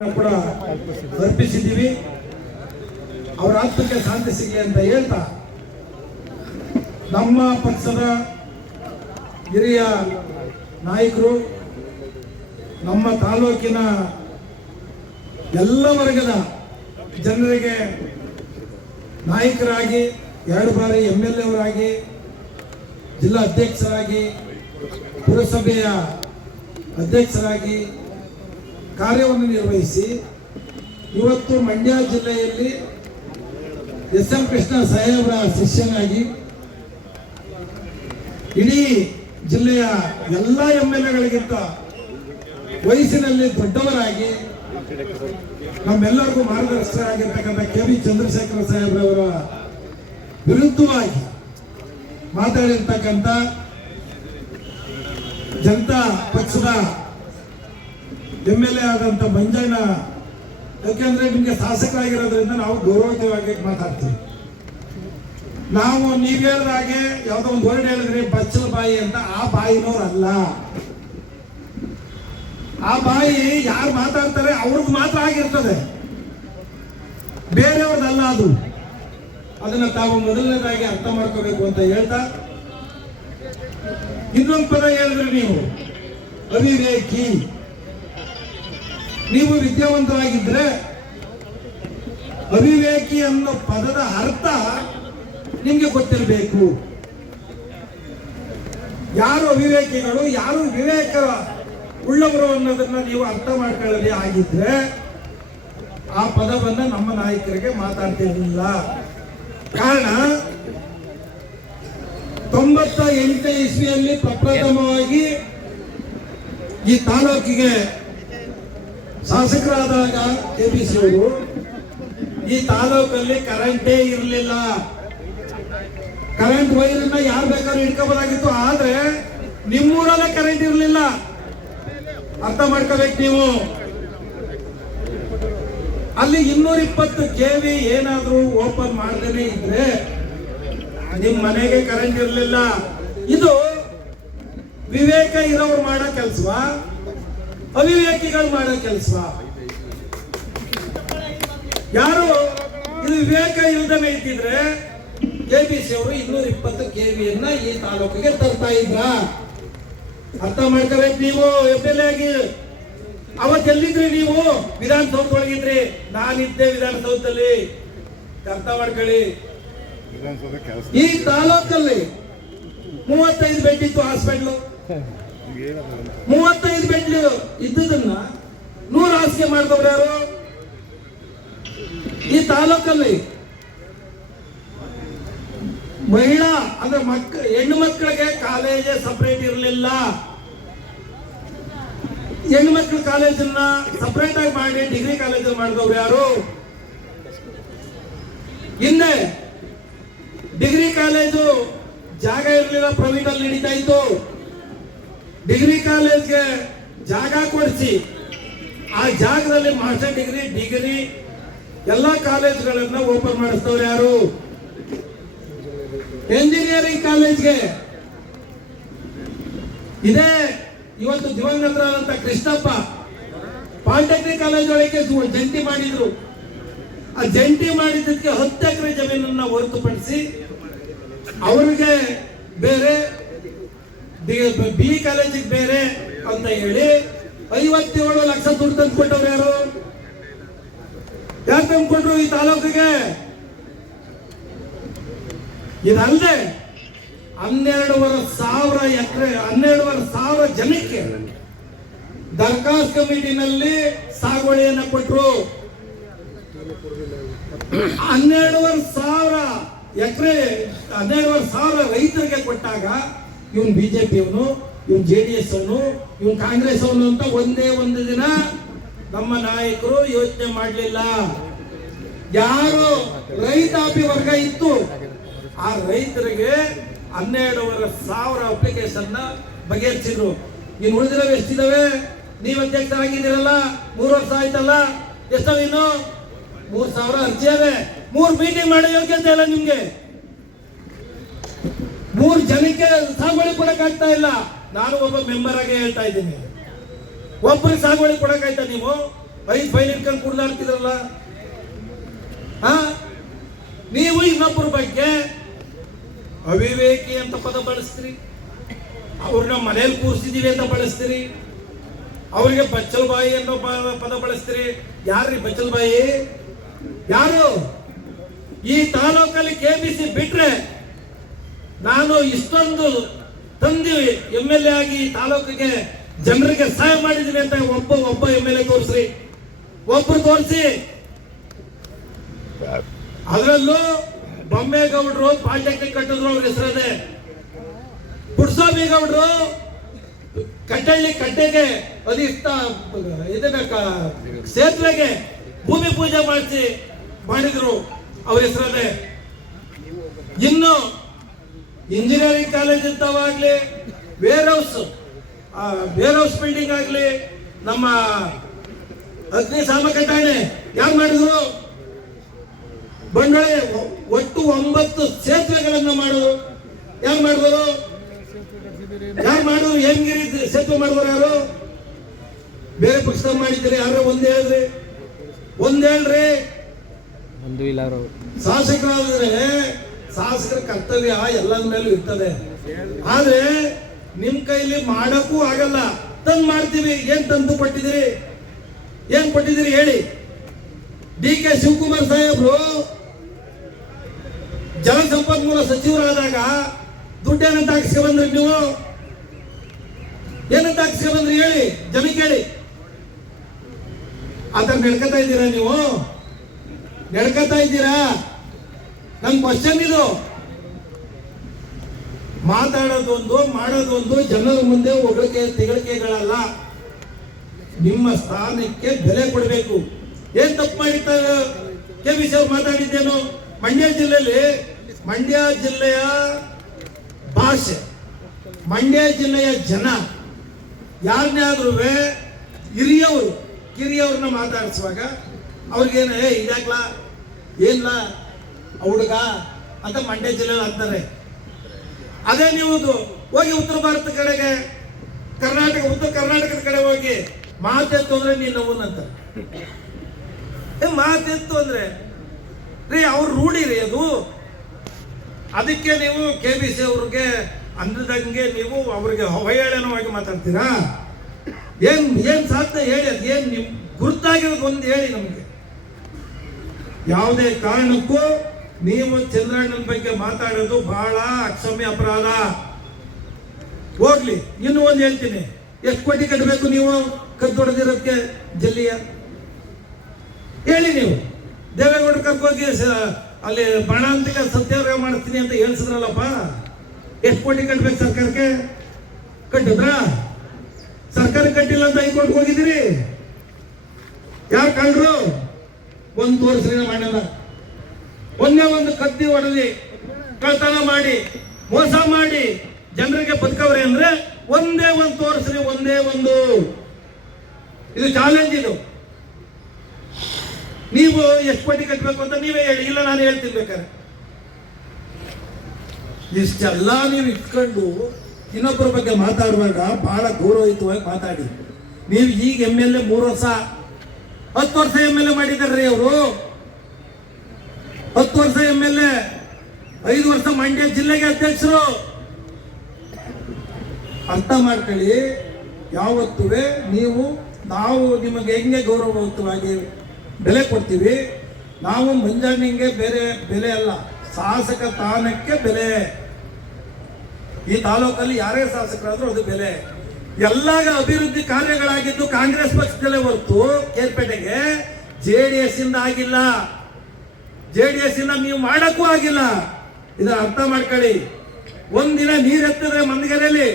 ಕೂಡ ಅರ್ಪಿಸಿದ್ದೀವಿ. ಅವರ ಆತ್ಮಕ್ಕೆ ಶಾಂತಿ ಸಿಗಲಿ ಅಂತ ಹೇಳ್ತಾ, ನಮ್ಮ ಪಕ್ಷದ ಹಿರಿಯ ನಾಯಕರು, ನಮ್ಮ ತಾಲೂಕಿನ ಎಲ್ಲ ವರ್ಗದ ಜನರಿಗೆ ನಾಯಕರಾಗಿ 2 ಬಾರಿ MLA ಅವರಾಗಿ, ಜಿಲ್ಲಾ ಅಧ್ಯಕ್ಷರಾಗಿ, ಪುರಸಭೆಯ ಅಧ್ಯಕ್ಷರಾಗಿ ಕಾರ್ಯವನ್ನು ನಿರ್ವಹಿಸಿ ಇವತ್ತು ಮಂಡ್ಯ ಜಿಲ್ಲೆಯಲ್ಲಿ SM ಕೃಷ್ಣ ಸಾಹೇಬರ ಶಿಷ್ಯನಾಗಿ ಇಡೀ ಜಿಲ್ಲೆಯ ಎಲ್ಲ MLAಗಳಿಗಿಂತ ವಯಸ್ಸಿನಲ್ಲಿ ದೊಡ್ಡವರಾಗಿ ನಮ್ಮೆಲ್ಲರಿಗೂ ಮಾರ್ಗದರ್ಶಕರಾಗಿರ್ತಕ್ಕಂಥ KV ಚಂದ್ರಶೇಖರ ಸಾಹೇಬ್ರವರ ವಿರುದ್ಧವಾಗಿ ಮಾತಾಡಿರ್ತಕ್ಕಂಥ ಜನತಾ ಪಕ್ಷದ MLA ಆದಂತ ಮಂಜಣ್ಣ, ಯಾಕೆಂದ್ರೆ ನಿಮ್ಗೆ ಶಾಸಕರಾಗಿರೋದ್ರಿಂದ ನಾವು ಗೌರವಯುತವಾಗಿ ಮಾತಾಡ್ತೀವಿ. ನಾವು ನೀವ್ ಹೇಳಿದ ಹಾಗೆ ಯಾವ್ದೋ ಒಂದು ವರ್ಡ್ ಹೇಳಿದ್ರಿ ಬಚ್ಚಲ ಬಾಯಿ ಅಂತ, ಆ ಬಾಯಿನವ್ರಲ್ಲ. ಆ ಬಾಯಿ ಯಾರು ಮಾತಾಡ್ತಾರೆ ಅವ್ರದ್ದು ಮಾತ್ರ ಆಗಿರ್ತದೆ, ಬೇರೆಯವ್ರದ್ದಲ್ಲ ಅದು. ಅದನ್ನ ತಾವು ಮೊದಲನೇದಾಗಿ ಅರ್ಥ ಮಾಡ್ಕೋಬೇಕು ಅಂತ ಹೇಳ್ತಾ, ಇನ್ನೊಂದು ಪದ ಹೇಳಿದ್ರಿ ನೀವು, ಅವಿವೇಕಿ. ನೀವು ವಿದ್ಯಾವಂತರಾಗಿದ್ರೆ ಅವಿವೇಕಿ ಅನ್ನೋ ಪದದ ಅರ್ಥ ನಿಮ್ಗೆ ಗೊತ್ತಿರಬೇಕು. ಯಾರು ಅವಿವೇಕಿಗಳು, ಯಾರು ವಿವೇಕ ಉಳ್ಳವರು ಅನ್ನೋದನ್ನ ನೀವು ಅರ್ಥ ಮಾಡ್ಕೊಳ್ಳದೆ ಆಗಿದ್ರೆ ಆ ಪದವನ್ನ ನಮ್ಮ ನಾಯಕರಿಗೆ ಮಾತಾಡ್ತಿರ್ಲಿಲ್ಲ. ಕಾರಣ 98 ಇಸ್ವಿಯಲ್ಲಿ ಪ್ರಪ್ರಥಮವಾಗಿ ಈ ತಾಲೂಕಿಗೆ ಶಾಸಕರಾದಾಗ KBC ಅವರು ಈ ತಾಲೂಕಲ್ಲಿ ಕರೆಂಟೇ ಇರಲಿಲ್ಲ. ಕರೆಂಟ್ ವೈರನ್ನ ಯಾರು ಬೇಕಾದ್ರೂ ಹಿಡ್ಕೋಬೋದಾಗಿತ್ತು, ಆದ್ರೆ ನಿಮ್ಮೂರಲ್ಲೇ ಕರೆಂಟ್ ಇರಲಿಲ್ಲ. ಅರ್ಥ ಮಾಡ್ಕೋಬೇಕು ನೀವು. ಅಲ್ಲಿ 220 KV ಏನಾದ್ರೂ ಓಪನ್ ಮಾಡದೇನೆ ಇದ್ರೆ ನಿಮ್ ಮನೆಗೆ ಕರೆಂಟ್ ಇರಲಿಲ್ಲ. ಇದು ವಿವೇಕ ಇರೋರು ಮಾಡೋ ಕೆಲ್ಸವಾ, ಅವಿವೇಕಿಗಳು ಮಾಡೋ ಕೆಲಸ? ಯಾರು ಇದು ವಿವೇಕ ಇಲ್ಲದನೆ ಇದ್ದಿದ್ರೆ KBC ಅವರು 220 KVಯನ್ನ ಈ ತಾಲೂಕಿಗೆ ತರ್ತಾ ಇದ್ರ? ಅರ್ಥ ಮಾಡ್ಕೋಬೇಕು ನೀವು. MLA ಆಗಿ ಅವತ್ತೆಲ್ಲಿದ್ರಿ ನೀವು? ವಿಧಾನಸೌಧದೊಳಗಿದ್ರಿ, ನಾನಿದ್ದೆ ವಿಧಾನಸೌಧದಲ್ಲಿ. ಅರ್ಥ ಮಾಡ್ಕೊಳ್ಳಿ. ಈ ತಾಲೂಕಲ್ಲಿ 35 ಬೆಡ್ ಇತ್ತು ಹಾಸ್ಪಿಟ್ಲು. 35 ಬೆಡ್ ಇದ್ದದನ್ನ 100 ಹಾಸಿಗೆ ಮಾಡಿದವ್ರು ಯಾರು? ಈ ತಾಲೂಕಲ್ಲಿ ಮಹಿಳಾ ಅಂದ್ರೆ ಹೆಣ್ಣು ಮಕ್ಕಳಿಗೆ ಕಾಲೇಜ್ ಸಪರೇಟ್ ಇರಲಿಲ್ಲ. ಹೆಣ್ಣು ಮಕ್ಕಳ ಕಾಲೇಜನ್ನ ಸಪರೇಟ್ ಆಗಿ ಮಾಡಿ ಡಿಗ್ರಿ ಕಾಲೇಜ್ ಮಾಡಿದವ್ರು ಯಾರು? ಹಿಂದೆ ಡಿಗ್ರಿ ಕಾಲೇಜು ಜಾಗ ಇರಲಿಲ್ಲ, ಪ್ರೈವೇಟ್ ಅಲ್ಲಿ ನಡೀತಾ ಇತ್ತು. ಡಿಗ್ರಿ ಕಾಲೇಜ್ಗೆ ಜಾಗ ಕೊಡಿಸಿ ಆ ಜಾಗದಲ್ಲಿ ಮಾಸ್ಟರ್ ಡಿಗ್ರಿ ಎಲ್ಲ ಕಾಲೇಜ್ಗಳನ್ನ ಓಪನ್ ಮಾಡಿಸ್ತವ್ರು ಯಾರು? ಎಂಜಿನಿಯರಿಂಗ್ ಕಾಲೇಜ್ಗೆ ಇದೇ ಇವತ್ತು ದಿವಂಗತರಾದಂತ ಕೃಷ್ಣಪ್ಪ ಪಾಲಿಟೆಕ್ನಿಕ್ ಕಾಲೇಜ್ ಒಳಗೆ ಜಂಟಿ ಮಾಡಿದ್ರು. ಆ ಜಂಟಿ ಮಾಡಿದ್ದಕ್ಕೆ 10 ಎಕರೆ ಜಮೀನನ್ನ ಹೊರತುಪಡಿಸಿ ಅವರಿಗೆ ಬೇರೆ, BE ಕಾಲೇಜಿಗೆ ಬೇರೆ ಅಂತ ಹೇಳಿ 57 ಲಕ್ಷ ದುಡ್ಡು ತಂದ್ಕೊಟ್ಟವ್ರು ಯಾರು? ಯಾರು ತಂದ್ಕೊಟ್ರು ಈ ತಾಲೂಕಿಗೆ? ಇದಲ್ಲದೆ 12,500 ಎಕರೆ 12,500 ಜನಕ್ಕೆ ದರ್ಖಾಸ್ ಕಮಿಟಿನಲ್ಲಿ ಸಾಗುವಳಿಯನ್ನ ಕೊಟ್ಟರು. 12,500 ಎಕರೆ 12,500 ರೈತರಿಗೆ ಕೊಟ್ಟಾಗ ಇವನ್ BJP ಅವನು, ಇವನ್ JDS ಅವನು, ಇವನ್ ಕಾಂಗ್ರೆಸ್ ಅವನು ಅಂತ ಒಂದೇ ಒಂದು ದಿನ ನಮ್ಮ ನಾಯಕರು ಯೋಚನೆ ಮಾಡಲಿಲ್ಲ. ಯಾರು ರೈತಾಪಿ ವರ್ಗ ಇತ್ತು ಆ ರೈತರಿಗೆ 12,500 ಅಪ್ಲಿಕೇಶನ್ ಬಗೆಹರಿಸಿದ್ರು. ಇನ್ನು ಉಳಿದಿರೋ ಎಷ್ಟಿದಾವೆ? ನೀವು ಅಧ್ಯಕ್ಷರಾಗಿದ್ದೀರಲ್ಲ, 3 ವರ್ಷ ಆಯ್ತಲ್ಲ, ಎಷ್ಟವ ಇನ್ನು? 3,000 ಅರ್ಜಿ ಅವೆ. 3 ಮೀಟಿಂಗ್ ಮಾಡೋ ಯೋಗ್ಯತೆ ಇಲ್ಲ ನಿಮ್ಗೆ. 3 ಜನಕ್ಕೆ ಸಾಗುವಳಿ ಕೊಡಕ್ ಆಗ್ತಾ ಇಲ್ಲ. ನಾನು ಒಬ್ಬ ಮೆಂಬರ್ ಆಗಿ ಹೇಳ್ತಾ ಇದ್ದೀನಿ, ಒಬ್ಬರಿಗೆ ಸಾಗುವಳಿ ಕೊಡಕ್ಕಾಯ್ತಾ ನೀವು? 5 ಫೈಲ್ ಇಟ್ಕೊಂಡು ಕುಡ್ದಾಡ್ತಿದ್ರಲ್ಲ. ನೀವು ಇನ್ನೊಬ್ಬರ ಬಗ್ಗೆ ಅವಿವೇಕಿ ಅಂತ ಪದ ಬಳಸ್ತೀರಿ, ಅವ್ರನ್ನ ಮನೇಲಿ ಕೂರಿಸಿದೀವಿ ಅಂತ ಬಳಸ್ತೀರಿ, ಅವರಿಗೆ ಬಚ್ಚಲ್ ಬಾಯಿ ಅನ್ನೋ ಪದ ಬಳಸ್ತೀರಿ. ಯಾರ್ರಿ ಬಚ್ಚಲ್ ಬಾಯಿ? ಯಾರು? ಈ ತಾಲೂಕಲ್ಲಿ KBC ಬಿಟ್ರೆ ನಾನು ಇಷ್ಟೊಂದು ತಂದು MLA ಆಗಿ ಈ ತಾಲೂಕಿಗೆ ಜನರಿಗೆ ಸಹಾಯ ಮಾಡಿದ್ದೀನಿ ಅಂತ ಒಬ್ಬ MLA ತೋರಿಸ್ರಿ, ಒಬ್ರು ತೋರಿಸಿ. ಅದರಲ್ಲೂ ಬೊಮ್ಮೇಗೌಡರು ಪಾಲಿಟೆಕ್ನಿಕ್ ಕಟ್ಟಿದ್ರು, ಅವ್ರ ಹೆಸರದೆ. ಪುಟ್ಸ್ವಾಮಿ ಗೌಡರು ಕಟ್ಟೆಗೆ ಅಧಿಷ್ಠ ಇದನ್ನ ಸೇತುವೆಗೆ ಭೂಮಿ ಪೂಜೆ ಮಾಡಿದ್ರು, ಅವ್ರ ಹೆಸರದೆ. ಇನ್ನು ಇಂಜಿನಿಯರಿಂಗ್ ಕಾಲೇಜ್ ಇದ್ದವಾಗ್ಲಿ, ವೇರ್ ಹೌಸ್ ಬಿಲ್ಡಿಂಗ್ ಆಗ್ಲಿ, ನಮ್ಮ ಅಗ್ನಿಶಾಮಕ ಠಾಣೆ ಯಾರು ಮಾಡಿದ್ರು? ಬಂಡಳೆ ಒಟ್ಟು 9 ಸೇತುವೆಗಳನ್ನು ಮಾಡೋದು ಯಾರು ಮಾಡಿದ್ರು? ಹೇಮಗಿರಿ ಸೇತುವೆ ಮಾಡಿದ್ರು ಯಾರು? ಬೇರೆ ಪಕ್ಷ ಮಾಡಿದ್ದೀರಿ ಯಾರು? ಒಂದ್ ಹೇಳ್ರಿ. ಶಾಸಕರಾದ್ರೆ ಶಾಸಕರ ಕರ್ತವ್ಯ ಎಲ್ಲರ ಮೇಲೂ ಇರ್ತದೆ. ಆದ್ರೆ ನಿಮ್ ಕೈಲಿ ಮಾಡಕ್ಕೂ ಆಗಲ್ಲ. ತಂದು ಮಾಡ್ತೀವಿ. ಏನ್ ತಂದು ಕೊಟ್ಟಿದ್ದೀರಿ? ಏನ್ ಕೊಟ್ಟಿದ್ದೀರಿ ಹೇಳಿ? DK ಶಿವಕುಮಾರ್ ಸಾಹೇಬ್ರು ಜಲಸಂಪನ್ಮೂಲ ಸಚಿವರಾದಾಗ ದುಡ್ಡೇನಂತ ಹಾಕಿಸ್ಕೊಂಡ್ಬಂದ್ರಿ ನೀವು? ಏನಂತ ಹಾಕಿಸ್ಕೊಂಡ್ಬಂದ್ರಿ ಹೇಳಿ? ಜನಕ್ಕೆ ಹೇಳಿ. ಆತರ ನಡ್ಕತಾ ಇದ್ದೀರಾ ನೀವು? ನಡ್ಕತಾ ಇದ್ದೀರಾ? ನನ್ ಕ್ವಶನ್ ಇದು. ಮಾತಾಡೋದೊಂದು, ಮಾಡೋದೊಂದು, ಜನರ ಮುಂದೆ ಹೊಗಳಿಕೆ ತೆಗಳಿಕೆಗಳಲ್ಲ. ನಿಮ್ಮ ಸ್ಥಾನಕ್ಕೆ ಬೆಲೆ ಕೊಡಬೇಕು. ಏನ್ ತಪ್ಪು ಮಾಡಿರ್ತಾರೆ? KBC ಅವ್ರು ಮಾತಾಡಿದ್ದೇನು? ಮಂಡ್ಯ ಜಿಲ್ಲೆಯ ಭಾಷೆ, ಮಂಡ್ಯ ಜಿಲ್ಲೆಯ ಜನ ಯಾರನ್ನೇ ಆದ್ರೂ ಕಿರಿಯವ್ರನ್ನ ಮಾತಾಡಿಸುವಾಗ ಅವ್ರಿಗೇನು ಇದಾಗ್ಲಾ ಏನ್ಲ ಹುಡುಗ ಅಂತ ಮಂಡ್ಯ ಜಿಲ್ಲೆಯಲ್ಲಿ ಅಂತಾರೆ. ಅದೇ ನೀವು ಹೋಗಿ ಉತ್ತರ ಭಾರತ ಕಡೆಗೆ, ಉತ್ತರ ಕರ್ನಾಟಕದ ಕಡೆ ಹೋಗಿ ಮಾತೆತ್ತು ಅಂದ್ರೆ ನೀನು ನವನಂತ. ಮಾತೆತ್ತು ಅಂದ್ರೆ ಅವ್ರ ರೂಢಿ ರೀ ಅದು. ಅದಕ್ಕೆ ನೀವು KBC ಅವ್ರಿಗೆ ಅಂದದಂಗೆ ನೀವು ಅವ್ರಿಗೆ ಅವಹೇಳನವಾಗಿ ಮಾತಾಡ್ತೀರಾ? ಏನ್ ಸಾಧ್ಯ ಹೇಳಿ? ಅದು ಏನ್ ನಿಮ್ ಗುರುತಾಗಿರೋದು ಒಂದು ಹೇಳಿ ನಮ್ಗೆ. ಯಾವುದೇ ಕಾರಣಕ್ಕೂ ನೀವು ಚಂದ್ರಣ್ಣನ ಬಗ್ಗೆ ಮಾತಾಡೋದು ಬಹಳ ಅಕ್ಷಮ್ಯ ಅಪರಾಧ. ಹೋಗ್ಲಿ. ಇನ್ನು ಒಂದು ಹೇಳ್ತೀನಿ. ಎಷ್ಟು ಕೋಟಿ ಕಟ್ಟಬೇಕು ನೀವು ಕದ್ದೊಡೆದಿರೋದಕ್ಕೆ ಜಲ್ಲಿಯ? ಹೇಳಿ. ನೀವು ದೇವೇಗೌಡ ಕರ್ಕೋಗಿ ಅಲ್ಲಿ ಬಾಣಾಂತಿಕ ಸತ್ಯಾಗ್ರಹ ಮಾಡ್ತೀನಿ ಅಂತ ಹೇಳ್ಸಿದ್ರಲ್ಲಪ್ಪ, ಎಷ್ಟು ಕೋಟಿ ಕಟ್ಟಬೇಕು ಸರ್ಕಾರಕ್ಕೆ? ಕಟ್ಟಿದ್ರ? ಸರ್ಕಾರ ಕಟ್ಟಿಲ್ಲ ಅಂತ ಹೈಕೋರ್ಟ್ಗೆ ಹೋಗಿದ್ದೀರಿ. ಯಾರು ಕಳ್ರು? ಒಂದು ತೋರಿಸ್ರಿ ನಮ್ಮ ಅಣ್ಣನ. ಒಂದು ಕತ್ತಿ ಹೊಡೆದಿ ಕಳ್ತನ ಮಾಡಿ ಮೋಸ ಮಾಡಿ ಜನರಿಗೆ ಬದುಕವ್ರೆ ಅಂದ್ರೆ ಒಂದೇ ಒಂದು ತೋರಿಸ್ರಿ. ಇದು ಚಾಲೆಂಜ್. ಇದು ನೀವು ಎಷ್ಟು ಕೋಟಿ ಕಟ್ಟಬೇಕು ಅಂತ ನೀವೇ ಹೇಳಿ, ಇಲ್ಲ ನಾನು ಹೇಳ್ತೀನಿ ಬೇಕಾದ್ರೆ. ಇಷ್ಟೆಲ್ಲ ನೀವು ಇಟ್ಕೊಂಡು ಇನ್ನೊಬ್ಬರ ಬಗ್ಗೆ ಮಾತಾಡುವಾಗ ಬಹಳ ಗೌರವಯುತವಾಗಿ ಮಾತಾಡಿ. ನೀವು ಈಗ MLA 3 ವರ್ಷ 10 ವರ್ಷ MLA ಮಾಡಿದಾರ್ರಿ ಅವರು. 10 ವರ್ಷ MLA, 5 ವರ್ಷ ಮಂಡ್ಯ ಜಿಲ್ಲೆಗೆ ಅಧ್ಯಕ್ಷರು. ಅರ್ಥ ಮಾಡ್ಕೊಳ್ಳಿ. ಯಾವತ್ತೂ ನಾವು ನಿಮಗೆ ಹೆಂಗೆ ಗೌರವಯುತವಾಗಿ ಬೆಲೆ ಕೊಡ್ತೀವಿ, ನಾವು ಮಂಜಣ್ಣಂಗೆ ಬೇರೆ ಬೆಲೆ ಅಲ್ಲ, ಶಾಸಕ ಸ್ಥಾನಕ್ಕೆ ಬೆಲೆ. ಈ ತಾಲೂಕಲ್ಲಿ ಯಾರೇ ಶಾಸಕರಾದ್ರೂ ಅದು ಬೆಲೆ. ಎಲ್ಲ ಅಭಿವೃದ್ಧಿ ಕಾರ್ಯಗಳಾಗಿದ್ದು ಕಾಂಗ್ರೆಸ್ ಪಕ್ಷದಲ್ಲೇ ಹೊರತು ಕೇರ್ಪೇಟೆಗೆ JDS ಇಂದ ಆಗಿಲ್ಲ. JDS ಇಂದ ನೀವು ಮಾಡಕ್ಕೂ ಆಗಿಲ್ಲ. ಇದನ್ನ ಅರ್ಥ ಮಾಡ್ಕೊಳ್ಳಿ. ಒಂದಿನ ನೀರ್ ಎತ್ತಿದ್ರೆ ಮಂದಗೆರೆಯಲ್ಲಿ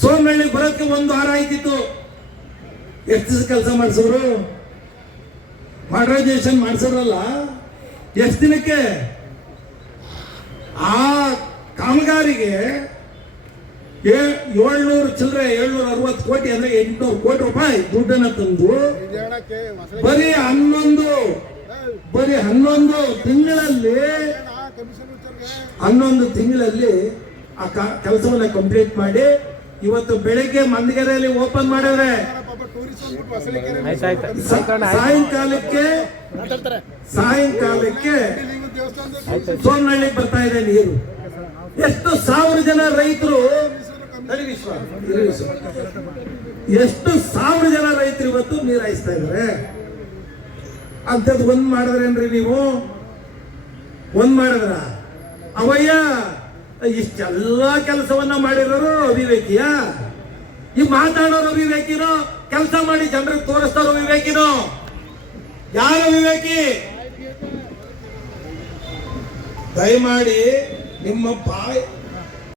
ಸೋಮನಹಳ್ಳಿ ಬರೋಕ್ಕೆ 1 ವಾರ ಆಯ್ತಿತ್ತು. ಎಷ್ಟು ಕೆಲಸ ಮಾಡಿಸೋರು? ಮಾಡರ್ನೈಸೇಷನ್ ಮಾಡಿಸೋರಲ್ಲ, ಎಷ್ಟು ದಿನಕ್ಕೆ? ಆ ಕಾಮಗಾರಿಗೆ 700 ಚಿಲ್ಲರೆ 760 ಕೋಟಿ ಅಂದ್ರೆ 800 ಕೋಟಿ ರೂಪಾಯಿ ದುಡ್ಡನ್ನ ತಂದು ಬರೀ 11 ತಿಂಗಳಲ್ಲಿ ಆ ಕೆಲಸವನ್ನ ಕಂಪ್ಲೀಟ್ ಮಾಡಿ ಇವತ್ತು ಬೆಳಿಗ್ಗೆ ಮಂದಗೆರೆಯಲ್ಲಿ ಓಪನ್ ಮಾಡಿದ್ರೆ ಸಾಯಂಕಾಲಕ್ಕೆ ಸೋಮನಹಳ್ಳಿಗೆ ಬರ್ತಾ ಇದೆ ನೀರು. ಎಷ್ಟು ಸಾವಿರ ಜನ ರೈತರು, ಎಷ್ಟು ಸಾವಿರ ಜನ ರೈತರು ಇವತ್ತು ನೀರು ಹಾಯಿಸ್ತಾ ಇದ್ದಾರೆ. ಅಂಥದ್ದು ಒಂದ್ ಮಾಡಿದ್ರೇನ್ರಿ ನೀವು? ಒಂದ್ ಮಾಡಿದ್ರ? ಅವಯ್ಯ ಇಷ್ಟೆಲ್ಲ ಕೆಲಸವನ್ನ ಮಾಡಿರೋರು ಅವಿವೇಕಿಯ? ಈ ಮಾತಾಡೋರು ಅವಿವೇಕಿನೋ? ಕೆಲಸ ಮಾಡಿ ಜನರಿಗೆ ತೋರಿಸ್ತಾರೋ ವಿವೇಕಿನೋ? ಯಾರು ವಿವೇಕಿ? ದಯಮಾಡಿ ನಿಮ್ಮ ಬಾಯಿ